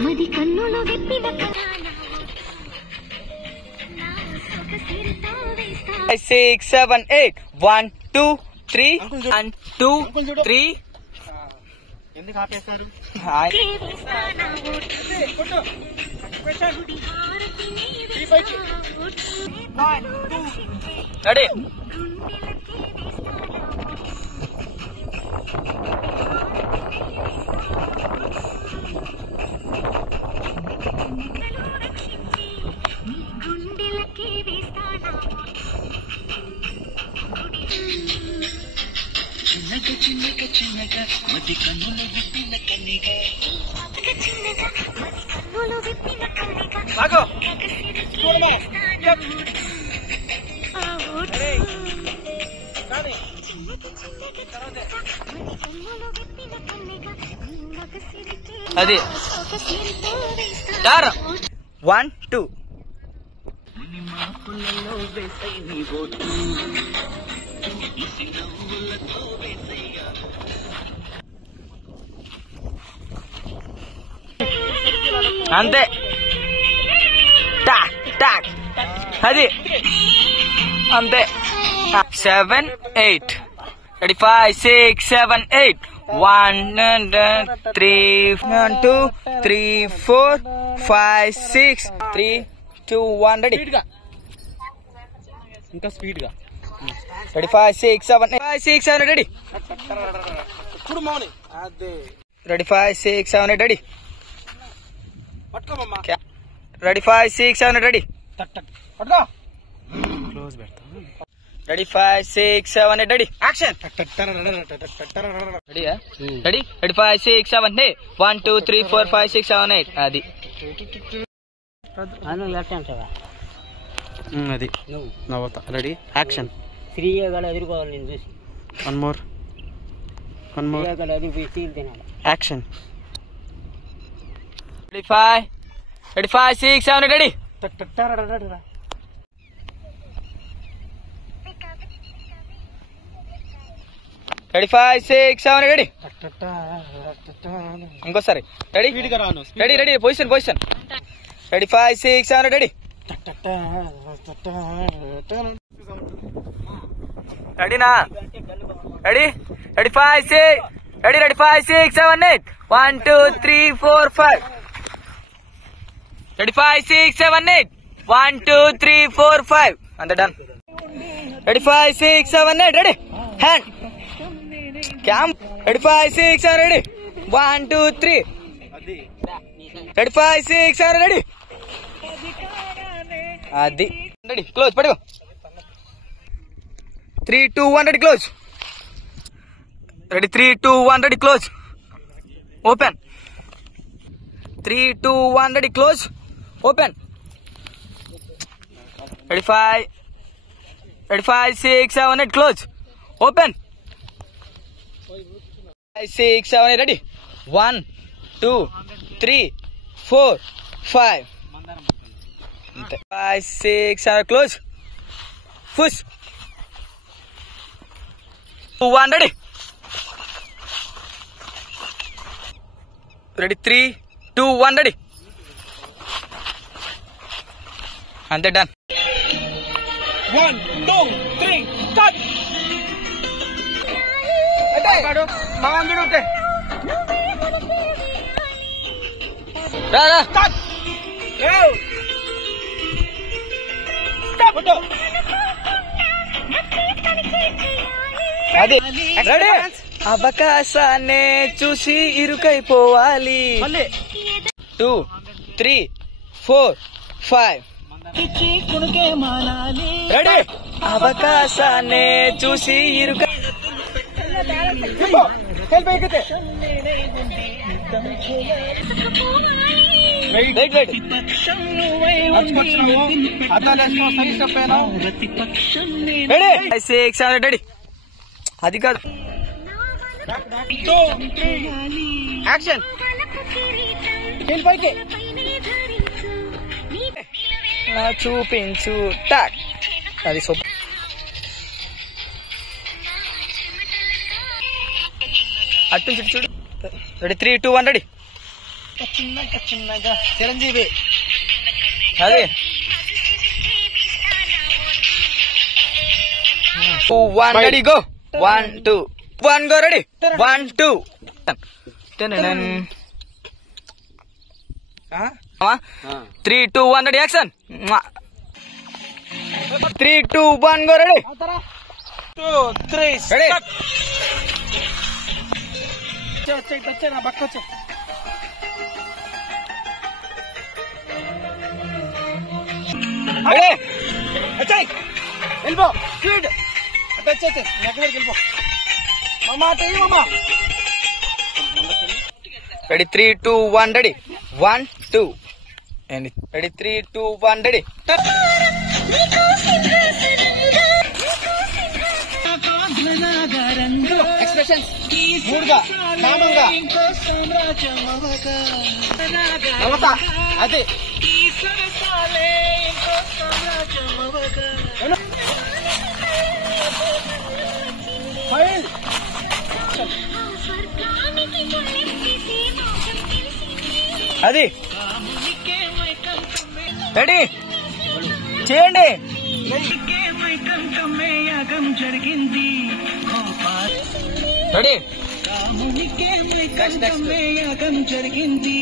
5, 6, 7, 8. 1, 2, 3. 1, 2, 3. ఎందుకు ఆపేశారు? రెడీ చిన్నగా మది కన్నులు విప్పిన కన్నిగా అది 1, 2. పుల్లలో వేసై నీ బోటు అంతే టాక్ టాక్ అది అంతే 7, 8. రెడీ 5, 6, 7, 8. 1, 3, 2, 3, 4, 5, 6, 3, 2, 1. రెడీ ఇంకా స్పీడ్ గా. రెడీ 5, 6, 7, 8. 5, 6, 7, 8. రెడీ ఇప్పుడు మౌని అదే. రెడీ 5, 6, 7, 8. రెడీ పట్టుకోమమ్మా. రెడీ 5, 6, 7, 8. రెడీ పట్టుకో. క్లోజ్ పెడతా. రెడీ 5, 6, 7, 8. Ready action. రెడీయా? రెడీ 5, 6, 7, 8. 1, 2, 3, 4, 5, 6, 7, 8. అది అది నవ్వుతా. Ready action. శ్రీయగల ఎదుర్కోవాలి నేను చూసి. వన్ మోర్ శ్రీయగల ఎదురు తినాలి. Action. Ready 5, 6, 7, 8. Ready ready 5, 6, 7, 8. Ready ఇంకోసారి. Ready ready position. Ready 5, 6, 7, 8. Ready రెడీనా? రెడీ 5, 6. రెడీ 5, 6, 7, 8. 1, 2, 3, 4, 5. రెడీ 5, 6, 7, 8. 1, 2, 3, 4, 5. అంతే done. Ready 5, 6, 7, 8. Ready hand cam. Ready 5, 6, 7, ready 1, 2, 3. Ready 5, 6, 7. Ready అది రెడీ క్లోజ్ పడుకో. 3, 2, 1. Ready close. Ready 3, 2, 1. Ready close. Open. 3, 2, 1. Ready close. Open. Ready 5, 6, 7, 8. Close. Open. 5, 6, 7, 8. Ready 1, 2, 3, 4, 5. 5, 6, 7. Close. Push. 2, 1. Ready ready 3, 2, 1. Ready అంతే done. 1, 2, 3 start. రా start. అది ready. అవకాశాన్నే చూసి ఇరుకైపోవాలి. 2, 3, 4, 5. Ready అవకాశాన్నే చూసి ఇరుక. Wait ready 5, 6, 7, 8. Ready అది కాదు action. నా చూపించు టాక్ అది సూపర్. అటు చూడు. రెడీ 3, 2, 1. రెడీ చిన్నగా చిరంజీవి అది 1 ready go 1 2 1 go ready 1 2 3 2 1 ready action 3 2 1 go ready 2 3 ready వచ్చే నా పక్క వచ్చే రెడీ వచ్చాయి వెళ్ళిపో స్పీడ్ అటు వచ్చేసి నెక్ దగ్గరికి వెళ్ళిపో మామ అటు మామ ready 3 2 1 ready 1 2 and ready 3 2 1 ready expression మూడుగా నామంగా నవత అదే అది రెడీ చేయండి రెడీ జరిగింది